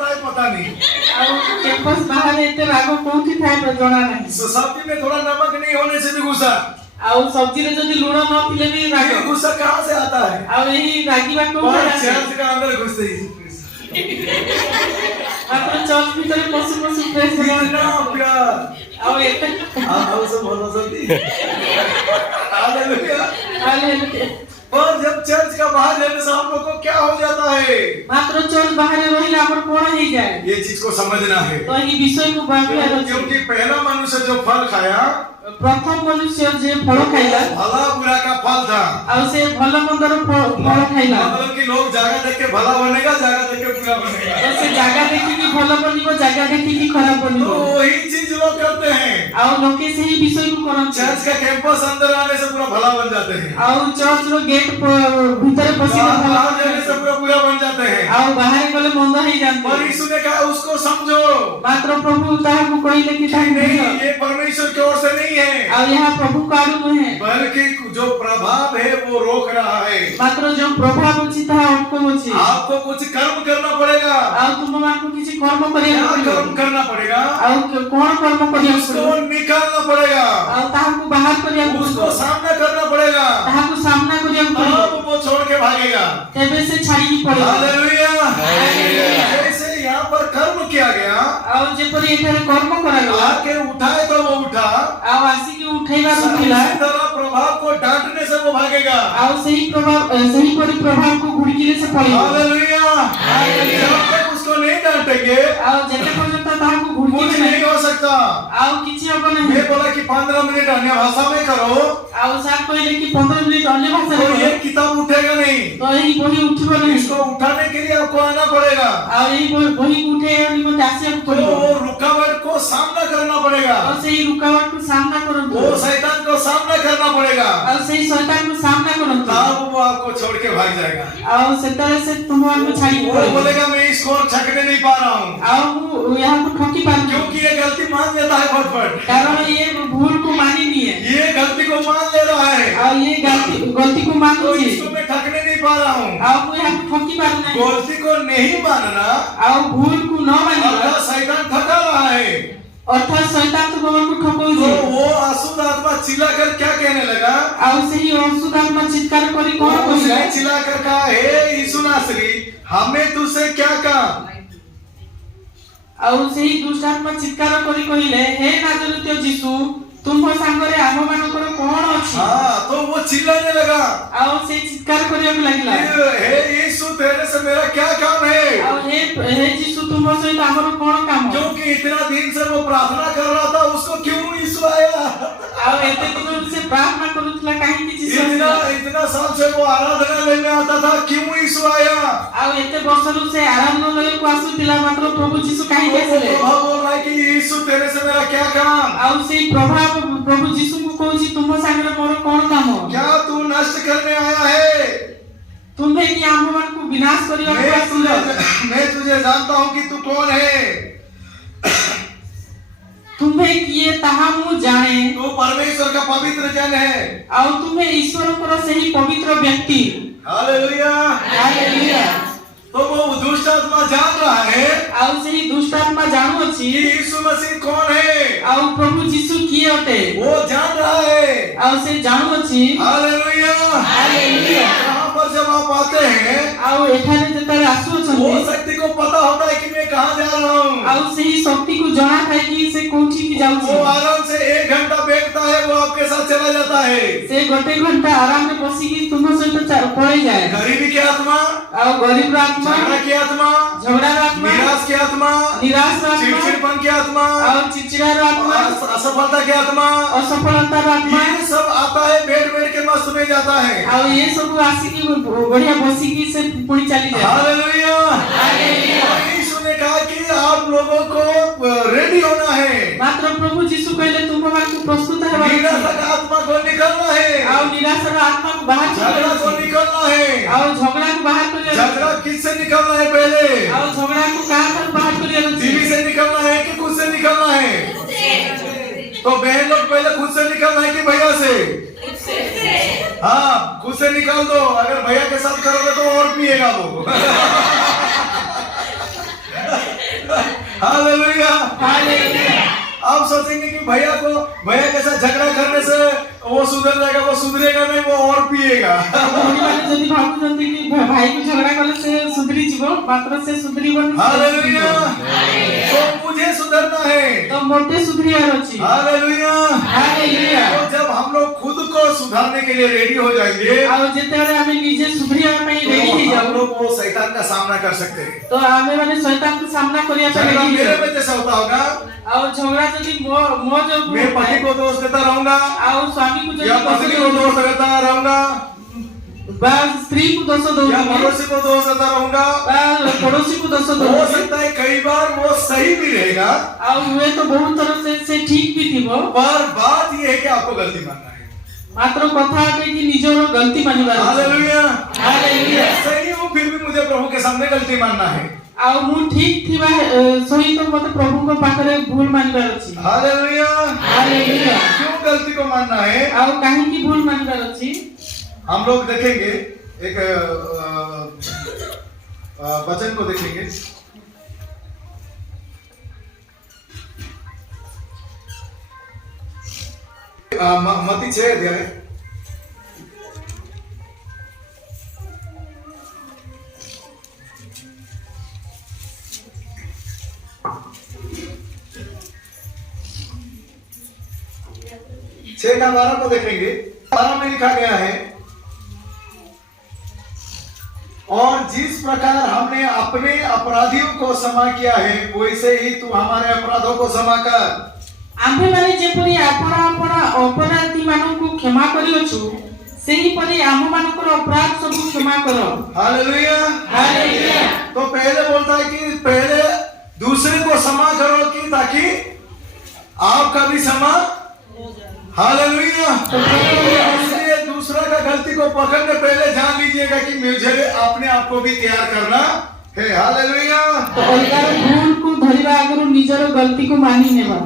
जाता है पता नहीं। ଆଉ କ୍ୟାମ୍ପସ ବାହାରେ ଏତେ ରାଗ କୋଉଠି ଥାଏ ଜଣା ନାହିଁ। सब्जी में थोड़ा नमक नहीं होने से भी गुस्सा। ଆଉ ସବ୍ଜିରେ ଯଦି ଲୁଣ ନଥିଲେ ବି ये ରାଗ। गुस्सा कहाँ से आता है? ଆଉ ଏହି ରାଗିବା କୋଉଠି ଆସେ? चर्च का अंदर घुसते ही ମାତ୍ର ଚର୍ଚ୍ଚ ଭିତରେ ପଶୁ ପଶୁ ପ୍ରେସ୍ कितना प्यार। ଆଉ ଏତେ आप सब बोलो सभी। हालेलुया। ହାଲେଲୁୟା। और जब चर्च का बाहर रहने से हम लोग को क्या हो जाता है? ମାତ୍ର ଚର୍ଚ୍ଚ ବାହାରେ ରହିଲେ ଆମର କଣ ହେଇଯାଏ? ये चीज को समझना है। ତ ଏହି ବିଷୟକୁ ଭାବିବାର ଅଛି। क्योंकि पहला मनुष्य जो फल खाया, ପ୍ରଥମ ମନୁଷ୍ୟ ଯେ ଫଳ ଖାଇଲା भला बुरा का फल था। ଆଉ ସେ ଭଲ ମନ୍ଦର ଫଳ ଖାଇଲା। मतलब कि लोग जगह देख के भला बनेगा, जगह देख के बुरा बनेगा। ତ ସେ ଜାଗା ଦେଖିକି ଭଲ ବନିବ, ଜାଗା ଦେଖିକି ଖରାପ ବନିବ। तो वही चीज लोग करते हैं। ଆଉ ଲୋକେ ସେହି ବିଷୟକୁ କରନ୍ତି। चर्च का कैंपस अंदर आने से पूरा भला बन जाते हैं, ଆଉ ଚର୍ଚ୍ଚର ଗେଟ୍ ଭିତରେ ପଶିଲେ ଭଲ बाहर जाने से पूरा बुरा बन जाते हैं। ଆଉ ବାହାରେ ଗଲେ ମନ୍ଦ और ହେଇଯାନ୍ତି। यीशु ने कहा उसको समझो, ମାତ୍ର ପ୍ରଭୁ ତାହାକୁ କହିଲେ କି ତାହା नहीं ବୁଝ। ये परमेश्वर की ओर से नहीं है, ଆଉ ଏହା ପ୍ରଭୁଙ୍କ ଆଡୁ ନୁହେଁ, बल्कि जो प्रभाव है वो रोक रहा है। ମାତ୍ର ଯୋଉ ପ୍ରଭାବ ଅଛି ତାହା ଅଟକଉଛି। आपको कुछ कर्म करना पड़ेगा। ଆଉ ତୁମମାନଙ୍କୁ କିଛି କର୍ମ क्या କରିବାକୁ ପଡିବ। कर्म करना पड़ेगा? ଆଉ କଣ କର୍ମ କରିବାକୁ उसको ପଡିବ? निकालना पड़ेगा, ଆଉ ତାହାକୁ ବାହାର କରିବାକୁ उसको ପଡିବ। सामना करना पड़ेगा, ତାହାକୁ ସାମ୍ନା କରିବାକୁ ପଡିବ। तब वो छोड़ के भागेगा। ତେବେ ସେ ଛାଡିକି ପଳେଇବ। हालेलुया। जैसे यहाँ पर कर्म किया गया, ଆଉ ଯେପରି ଏଠାରେ କର୍ମ କରାଗଲା आके उठाए तो वो उठा, ଆଉ ଆସିକି ଉଠେଇବାର ଥିଲା, इसी तरह प्रभाव को डांटने से वो भागेगा। ଆଉ ସେହିପରି ପ୍ରଭାବକୁ ଘୁରିକିଲେ ସେ ପଳେଇବ। हालेलुया। जब तक उसको नहीं डांटेंगे ଆଉ ଯେତେ ପର୍ଯ୍ୟନ୍ତ ତାହାକୁ कुछ ଘୁରିକିଲେ नहीं हो सकता। ଆଉ କିଛି ହବ ନାହିଁ। मैं बोला कि 15 मिनट अन्य भाषा में करो ଆଉ ସାର୍ କହିଲେ କି 15 ମିନିଟ ଅନ୍ୟ ଭାଷାରେ तो କର, ये किताब उठेगा नहीं। ତ ଏହି ବହି ଉଠିବ ନାହିଁ। इसको उठाने के लिए आपको आना पड़ेगा, ଆଉ ଏହି ବହିକୁ ଉଠେଇବା ନିମନ୍ତେ ଆସିବାକୁ तो ପଡିବ। वो रुकावट को सामना करना पड़ेगा, ଆଉ ସେହି ରୁକାवଟକୁ ସାମ୍ନା କରନ୍ତୁ, वो शैतान को सामना करना पड़ेगा, ଆଉ ସେହି ଶୈତାନକୁ ସାମ୍ନା କରନ୍ତୁ। तब वो आपको छोड़ के भाग जाएगा। ଆଉ ସେତେବେଳେ ସେ ତୁମମାନଙ୍କୁ ଛାଡିକି वो ପଳେଇବ। बोलेगा मैं इसको छकने नहीं पा रहा हूँ, ଆଉ ମୁଁ ଏହାକୁ ଠକି ପାରୁନି, क्योंकि ये गलती मान लेता है फटफट, କାରଣ ଇଏ ଭୁଲକୁ ମାନି ନିଏ। ये गलती को मान ले रहा है, ଆଉ ଇଏ ଗଲତିକୁ तो ମାନୁଛି, इसको मैं ठकने नहीं पा रहा हूँ। ଆଉ ମୁଁ ଏହାକୁ ଠକି ପାରୁନାହିଁ। गलती को नहीं मानना ଆଉ ଭୁଲକୁ ନ ମାନିବା अर्थात शैतान ठगा रहा है। ଅର୍ଥାତ୍ ଶୈତାନ ତୁମମାନଙ୍କୁ ଠକଉଛି। तो वो अशुद्ध आत्मा चिल्लाकर क्या कहने लगा? ଆଉ ସେହି ଅଶୁଦ୍ଧ ଆତ୍ମା ଚିତ୍କାର କରି କଣ କହିଲା? उसने चिल्लाकर कहा हे यीशु नासरी, हमें तुझसे क्या काम? ଆଉ ସେହି ଦୁଷ୍ଟ ଆତ୍ମା ଚିତ୍କାର କରି କହିଲେ ହେ ନାଜରେତୀୟ ଯୀଶୁ, ତୁମ ସାଙ୍ଗରେ ଆମମାନଙ୍କର କଣ ଅଛି? हाँ, तो वो चिल्लाने लगा ଆଉ ସେ ଚିତ୍କାର କରିବାକୁ ଲାଗିଲା, हे यीशु तेरे से मेरा क्या काम है? ଆଉ ହେ ଯୀଶୁ, ତୁମ ସହିତ ଆମର କଣ କାମ? क्योंकि इतना दिन से वो प्रार्थना कर रहा था, उसको क्यों यीशु आया? ଆଉ ଏତେ ଦିନରୁ ସେ ପ୍ରାର୍ଥନା କରୁଥିଲା, କାହିଁକି ଯୀଶୁ इतना ଆସିଲା? इतना साल से वो आराधनालय में आता था, क्यों यीशु आया? ଆଉ ଏତେ ବର୍ଷରୁ ସେ ଆରାଧନାଲୟକୁ ଆସୁଥିଲା, ମାତ୍ର ପ୍ରଭୁ ଯୀଶୁ କାହିଁକି तो ଆସିଲେ? प्रभु बोल रहा है कि यीशु तेरे से मेरा क्या काम? ଆଉ ସେଇ ପ୍ରଭାବ ପ୍ରଭୁ ଯୀଶୁଙ୍କୁ କହୁଛି, ତୁମ ସାଙ୍ଗରେ ମୋର କଣ କାମ? क्या तू नष्ट करने आया है? ତୁମେ କି ଆମମାନଙ୍କୁ ବିନାଶ କରିବାକୁ ଆସିଲ? मैं तुझे जानता हूँ कि तू कौन है। ତୁମେ କିଏ ତାହା ମୁଁ ଜାଣେ, तू परमेश्वर का पवित्र जन है। ଆଉ ତୁମେ ଈଶ୍ୱରଙ୍କର ସେହି ପବିତ୍ର ବ୍ୟକ୍ତି। हालेलुया। ହାଲେଲୁୟା। तो वो दुष्ट आत्मा जान रहा है ଆଉ ସେହି ଦୁଷ୍ଟ ଆତ୍ମା ଜାଣୁଅଛି, कि यीशु मसीह कौन है। ଆଉ ପ୍ରଭୁ ଯୀଶୁ କିଏ ଅଟେ, वो जान रहा है। ଆଉ ସେ ଜାଣୁଅଛି। हालेलुया। ହାଲେଲୁୟା। यहाँ पर जब आप आते हैं, ଆଉ ଏଠାରେ ଯେତେବେଳେ वो ଆସୁଅଛନ୍ତି, शक्ति को पता होता है कि मैं कहाँ जा रहा हूँ। ଆଉ ସେହି ଶକ୍ତିକୁ ଜଣା ଥାଏ କି ସେ କୋଉଠିକି ଯାଉଛି। वो आराम से 1 घंटा बैठता है, वो आपके साथ चला जाता है। ସେ ଗୋଟେ ଘଣ୍ଟା ଆରାମରେ ବସିକି ତୁମ ସହିତ ପଳେଇଯାଏ। गरीबी की आत्मा, ଆଉ ଗରିବର ଆତ୍ମା, झगड़ा की आत्मा, ଝଗଡ଼ାର ଆତ୍ମା, निराश की आत्मा, ନିରାଶର ଆତ୍ମା, चिड़चिड़पन की आत्मा, ଆଉ ଚିଚିଡ଼ାର ଆତ୍ମା, असफलता की आत्मा, ଅସଫଳତାର ଆତ୍ମା, ये सब आता है, बैठ बैठ के मस्त में जाता है। ଆଉ ଏ ସବୁ ଆସିକି ବଢିଆ ବସିକି ସେ ପୁଣି ଚାଲିଯାଏ। हालेलुया। यीशु ने कहा कि आप लोगों को रेडी होना है, ମାତ୍ର ପ୍ରଭୁ ଯୀଶୁ କହିଲେ ତୁମମାନଙ୍କୁ ପ୍ରସ୍ତୁତ ହେବାର निराशा ଅଛି। का आत्मा को निकलना है, ଆଉ ନିରାଶର ଆତ୍ମାକୁ ବାହାର झगड़ा କରିବାର को ଅଛି। निकलना है। ଆଉ ଝଗଡ଼ାକୁ ବାହାର କରିବାର ଅଛି। झगड़ा किससे निकलना है पहले? ଆଉ ଝଗଡ଼ାକୁ କାହାଠାରୁ ବାହାର କରିବାର ଅଛି? बीवी से निकलना है कि खुद से निकलना है? तो बहन लोग पहले खुद से निकलना है कि भैया से? हाँ, खुद से निकाल दो। अगर भैया के साथ करोगे तो और पिएगा वो। हालेलुया। हालेलुया। आप सोचेंगे कि भैया के साथ झगड़ा करने से वो सुधर जाएगा, वो सुधरेगा नहीं, वो और पिएगा। ଯଦି ଭାବୁଛନ୍ତି କି ଭାଇକୁ ଝଗଡ଼ା କଲେ ସେ ସୁଧରି ଯିବ, ମାତ୍ର ସେ ସୁଧରିବନି। हालेलुया। तो मुझे सुधरना है, ତ ମୋତେ ସୁଧରିବାର ଅଛି। हालेलुया। ହାଲେଲୁୟା। तो जब हम लोग खुद को सुधारने के लिए रेडी हो जाएंगे, ଆଉ ଯେତେବେଳେ ଆମେ ନିଜେ ସୁଧରିବା ପାଇଁ तो ରେଡି हम ହେଇଯାଉ, लोग वो शैतान का सामना कर सकते हैं। ତ ଆମେ ମାନେ ଶୈତାନକୁ ସାମ୍ନା କରିବା ପାଇଁ झगड़ा ରେଡି मेरे ହେଇଯାଉ। में जैसा होता होगा, ଆଉ ଝଗଡ଼ା ଯଦି ମୋ ଯୋଗୁଁ मैं पति को दोष देता रहूंगा ଆଉ ସ୍ୱାମୀକୁ या ଯଦି पत्नी को दोष देता रहूंगा ବା ସ୍ତ୍ରୀକୁ ଦୋଷ या ଦଉଥିବି पड़ोसी को दोष देता रहूंगा, ବା ପଡୋଶୀକୁ ଦୋଷ हो ଦଉଥିବି, सकता है कई बार वो सही भी रहेगा, ଆଉ ହୁଏତ ବହୁତ ଥର ସେ ଠିକ ବି ଥିବ, पर बात ये है कि आपको गलती मानना है। ମାତ୍ର କଥା ଅଟେ କି ନିଜର ଗଲତି ମାନିବାର ଅଛି। हालेलुया। ହାଲେଲୁୟା। सही हूँ फिर भी मुझे प्रभु के सामने गलती मानना है। ଆଉ ମୁଁ ଠିକ ଥିବା ସହିତ ମତେ ପ୍ରଭୁଙ୍କ ପାଖରେ ଭୁଲ ମାନିବାର ଅଛି। हालेलुया। ହାଲେଲୁୟା। क्यों गलती को मानना है? ଆଉ କାହିଁକି ଭୁଲ ମାନିବାର ଅଛି? हम लोग देखेंगे एक वचन को देखेंगे, मत्ती 6 अध्याय, छह का 12 को देखेंगे। 12 में लिखा गया है, और जिस प्रकार हमने अपने अपराधियों को क्षमा किया है, वैसे ही तू हमारे अपराधों को क्षमा कर। ଆମ୍ଭେମାନେ ଯେପରି ଆପଣ ଆପଣ ଅପରାଧୀମାନଙ୍କୁ କ୍ଷମା କରିଅଛୁ, ସେହିପରି ଆମମାନଙ୍କର ଅପରାଧ ସବୁ କ୍ଷମା କର। हालेलुया। ହାଲେଲୁୟା। तो पहले बोलता है कि पहले दूसरे को क्षमा करो कि ताकि आपका भी क्षमा। हालेलुया। इसलिए दूसरा का गलती को पकड़ने पहले जान लीजिएगा कि मुझे अपने आप को भी तैयार करना है। हालेलुया। ତ ଅଲଗାର ଭୁଲକୁ ଧରିବା ଆଗରୁ ନିଜର ଗଲତିକୁ ମାନି ନେବା।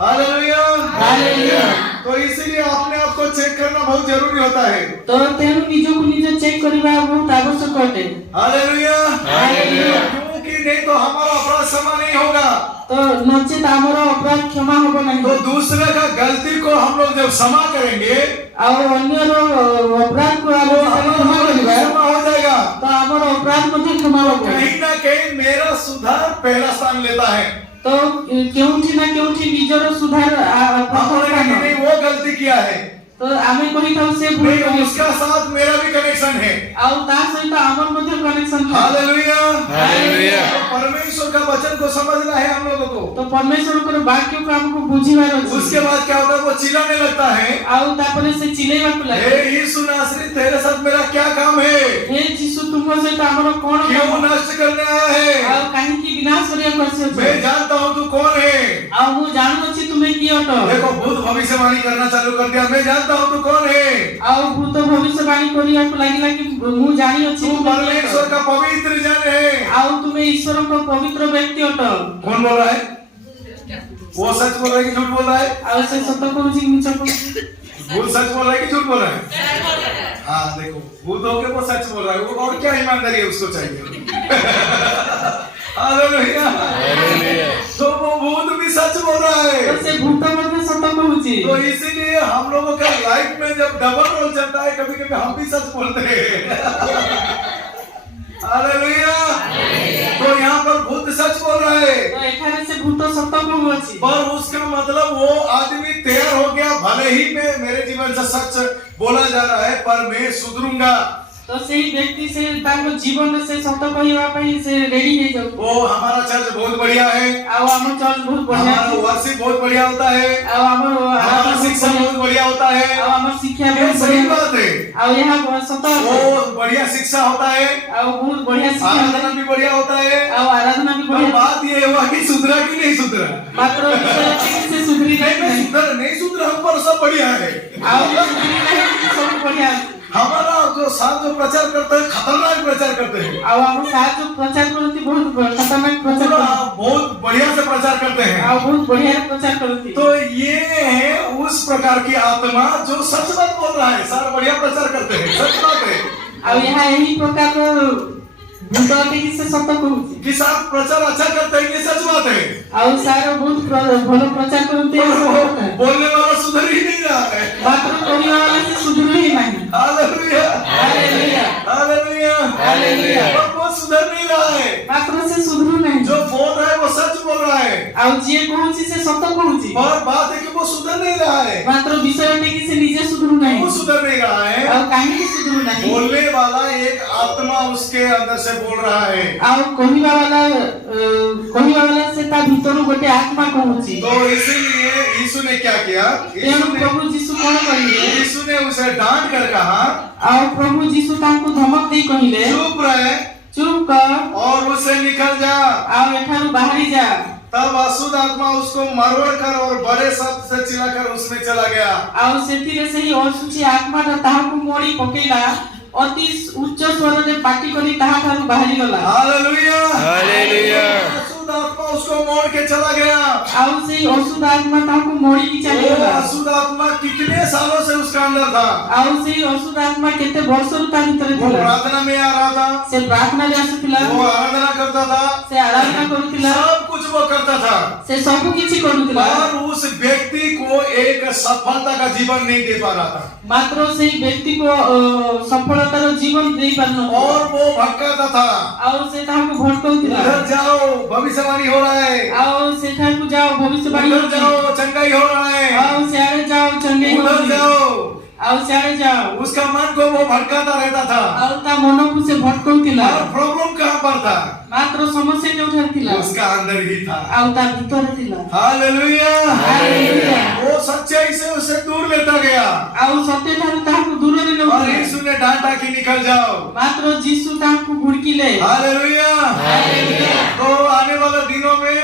हालेलुया। ହାଲେଲୁୟା। तो इसीलिए अपने आप को चेक करना बहुत जरूरी होता है। ତ ତେଣୁ ନିଜକୁ ନିଜେ ଚେକ୍ କରିବା ବହୁତ ଆବଶ୍ୟକ ଅଟେ। हालेलुया। हालेलुया। क्योंकि नहीं तो हमारा अपराध क्षमा नहीं होगा। ତ ନଚେତ ଆମର ଅପରାଧ କ୍ଷମା ହବ ନାହିଁ। तो दूसरे का गलती को हम लोग जब क्षमा करेंगे ଆଉ ଅନ୍ୟର ଅପରାଧକୁ ଆମେ तो ଯେତେବେଳେ କ୍ଷମା हमारा କରିବା, क्षमा हो जाएगा। ତ ଆମର ଅପରାଧ ମଧ୍ୟ କ୍ଷମା ହବ। कहीं ना कहीं मेरा सुधार पहला स्थान लेता है। ତ କେଉଁଠି ନା କେଉଁଠି ନିଜର ସୁଧାର हम बोलेंगे कि नहीं वो गलती किया है, ତ ଆମେ କହିଥାଉ ସେ ଭୁଲ नहीं କରିଛି। उसका साथ मेरा भी कनेक्शन है। ଆଉ ତା ସହିତ ଆମର ମଧ୍ୟ କନେକ୍ସନ ଥାଏ। हालेलुया। हालेलुया। तो परमेश्वर का वचन को समझना है हम लोगों को। ତ ପରମେଶ୍ୱରଙ୍କର ବାକ୍ୟକୁ ଆମକୁ ବୁଝିବାର ଅଛି। उसके बाद क्या होता है, वो चिल्लाने लगता है, ଆଉ ତାପରେ ସେ ଚିଲେଇବାକୁ ଲାଗେ, हे यीशु नासरी तेरे साथ मेरा क्या काम है, ହେ ଯୀଶୁ ତୁମ ସହିତ ଆମର କଣ क्यों କାମ? नष्ट करने आया है, ଆଉ କାହିଁକି ବିନାଶ କରିବାକୁ ଆସିଅଛ? मैं जानता हूँ तू कौन है। ଆଉ ମୁଁ ଜାଣୁଅଛି ତୁମେ କିଏ ଅଟ। देखो भूत भविष्यवाणी करना चालू कर दिया, मैं जानता हूँ तू कौन है। ଆଉ ଭୂତ ଭବିଷ୍ୟବାଣୀ କରିବାକୁ ଲାଗିଲା କି ମୁଁ ଜାଣିଅଛି तू ତୁମେ କିଏ परमेश्वर ଅଟ। का पवित्र जन है। ଆଉ ତୁମେ ଈଶ୍ୱରଙ୍କ ପବିତ୍ର ବ୍ୟକ୍ତି ଅଟ। कौन बोल रहा है? वो सच बोल रहा है कि झूठ बोल रहा है? ଆଉ ସେ ସତ କହୁଛି କି ମିଛ କହୁଛି? वो सच बोल रहा है कि झूठ बोल रहा है? हाँ देखो, भूत होके वो सच बोल रहा है, वो और क्या ईमानदारी है उसको चाहिए। हालेलुया। तो वो भूत भी सच बोल रहा ତ है। ସେ ଭୂତ ମଧ୍ୟ ସତ କହୁଛି। तो इसीलिए हम लोगों का लाइफ में जब डबल रोल चलता है, कभी कभी हम भी सच बोलते हैं। हालेलुया। तो यहाँ पर भूत सच बोल रहा है, ତ ଏଠାରେ ସେ ଭୂତ ସତ କହୁଅଛି। पर उसका मतलब वो आदमी तैयार हो गया, भले ही मेरे जीवन से सच बोला जा रहा है, पर मैं सुधरूंगा। ତ ସେଇ ବ୍ୟକ୍ତି ସେ ତାଙ୍କ ଜୀବନରେ ସେ ସତ କହିବା ପାଇଁ ସେ ରେଡି ହେଇଯାଉ। वो हमारा चर्च बहुत बढ़िया है, ଆଉ ଆମ ଚର୍ଚ୍ଚ ବହୁତ ବଢିଆ, हमारा वर्शिप बहुत बढ़िया होता है, ଆଉ ଆମର हमारा शिक्षा बहुत बढ़िया होता है। ଆଉ ଆମ ଶିକ୍ଷା ये ବହୁତ सही ବଢିଆ, बात है। ଆଉ ଏହା ସତ वो ଅଟେ। बढ़िया शिक्षा होता है, ଆଉ ବହୁତ ବଢିଆ ଶିକ୍ଷା आराधना ଅଟେ। भी बढ़िया होता है, ଆଉ ଆରାଧନା ବି पर ବଢିଆ। बात ये हुआ कि सुधरा कि नहीं सुधरा। ମାତ୍ର ବିଷୟ ଅଛି କି ସେ ସୁଧୁରି नहीं ନାହିଁ। नहीं सुधरा, हम पर सब बढ़िया है। ଆଉ ସୁଧୁରି ନାହିଁ କି ସବୁ ବଢିଆ ଅଛି। हमारा जो साथ जो प्रचार करते हैं, खतरनाक प्रचार करते हैं, ଆଉ ଆମ ସାହାଯ୍ୟ ପ୍ରଚାର କରନ୍ତି, ବହୁତ ଖତରନାକ ପ୍ରଚାର पूरा କରନ୍ତି, बहुत बढ़िया से प्रचार करते हैं। ଆଉ ବହୁତ ବଢିଆରେ ପ୍ରଚାର କରନ୍ତି। तो ये है उस प्रकार की आत्मा जो सच बात बोल रहा है, सारा बढ़िया प्रचार करते हैं, सच बात है। ଆଉ ଏହା ଏହି ପ୍ରକାରର ଭୂତ ଅଟେ କି ସେ ସତ କହୁଛି। कि साथ प्रचार अच्छा करते हैं, ये सच बात है। ଆଉ ସାର ବହୁତ ଭଲ ପ୍ରଚାର କରନ୍ତି पर वो बोलने वाला सुधर ही नहीं रहा है। ମାତ୍ର କହିବା ବାଲା ସେ ସୁଧୁରୁ ହିଁ ନାହିଁ। Hallelujah hallelujah hallelujah hallelujah. पर वो सुधर नहीं रहा है। ମାତ୍ର ସେ ସୁଧୁରୁ ନାହିଁ। जो बोल रहा है वो सच बोल रहा है, ଆଉ ଯିଏ କହୁଛି ସେ ସତ କହୁଛି, और बात है कि वो सुधर नहीं रहा है। ମାତ୍ର ବିଷୟଟି କି ସେ ନିଜେ ସୁଧୁରୁ ନାହିଁ। वो सुधर नहीं रहा है। ଆଉ କାହିଁକି ସୁଧୁରୁ ନାହିଁ? बोलने वाला एक आत्मा उसके अंदर से बोल रहा है। ଆଉ କହିବା ବାଲା ସେ ତା ଭିତରୁ ଗୋଟେ ଆତ୍ମା କହୁଛି। तो इसीलिए यीशु ने क्या किया? ତେଣୁ ପ୍ରଭୁ ଯୀଶୁ କଣ କରିଲେ? यीशु ने उसे डांट कर कहा, ଆଉ ପ୍ରଭୁ ଯୀଶୁ ତାଙ୍କୁ ଧମକ ଦେଇ କହିଲେ, चुप रहे ଚୁପ୍ କର और उससे निकल जा। ଆଉ ଏଠାରୁ ବାହାରି ଯା। तब अशुद्ध आत्मा उसको मरोड़ कर और बड़े शब्द से चिल्लाकर उसमें चला गया। ଆଉ ସେଥିରେ ସେହି ଅଶୁଚି ଆତ୍ମାଟା ତାହାକୁ ମୋଡ଼ି ପକେଇଲା, ଅତି ଉଚ୍ଚ ସ୍ୱରରେ ପାଟି କରି ତାହାଠାରୁ ବାହାରି ଗଲା। Hallelujah hallelujah. अशुद्ध आत्मा उसको मोड़ के चला गया। ଆଉ ସେଇ ଅଶୁଦ୍ଧ ଆତ୍ମା ତାହାକୁ ମୋଡ଼ିକି वो ଚାଲିଗଲା। अशुद्ध आत्मा कितने सालों से उसका अंदर था? ଆଉ ସେଇ ଅଶୁଦ୍ଧ ଆତ୍ମା କେତେ ବର୍ଷରୁ ତା ଭିତରେ वो ଥିଲା। प्रार्थना में आ रहा था, ସେ ପ୍ରାର୍ଥନାରେ ଆସୁଥିଲା, वो आराधना करता था, ସେ ଆରାଧନା କରୁଥିଲା, सब कुछ वो करता था, ସେ ସବୁ କିଛି କରୁଥିଲା। पर उस व्यक्ति को एक सफलता का जीवन नहीं दे पा रहा था, ମାତ୍ର ସେଇ ବ୍ୟକ୍ତିକୁ ସଫଳତାର ଜୀବନ ଦେଇ ପାରୁନଥିଲା। और वो भटकाता था। ଆଉ ସେ ତାହାକୁ ଭଟକଉଥିଲା। उधर जाओ भविष्यवाणी हो रहा है, ଆଉ ସେଠାକୁ ଯାଅ ଭବିଷ୍ୟବାଣୀ उधर ହଉଛି। जाओ चंगाई हो रहा है, ଆଉ ସିଆଡେ ଯାଅ ଚଙ୍ଗେଇ उधर ହଉଛି। जाओ। ଆଉ ସିଆଡେ ଯାଅ। उसका मन को वो भटकाता रहता था। ଆଉ ତା ମନକୁ ସେ ଭଟକଉଥିଲା। और प्रॉब्लम कहाँ पर था? ମାତ୍ର ସମସ୍ୟା କେଉଁଠାରେ ଥିଲା? उसका अंदर ही था। ଆଉ ତା ଭିତରେ ଥିଲା। हालेलुया। हालेलुया। वो सच्चाई से उसे दूर लेता गया, ଆଉ ସତ୍ୟଠାରୁ ତାହାକୁ ଦୂରରେ और ନେଉଥିଲା। यीशु ने डांटा कि निकल जाओ। ମାତ୍ର ଯୀଶୁ ତାହାକୁ ଘୁଡକିଲେ। हालेलुया। हालेलुया। तो आने वाले दिनों में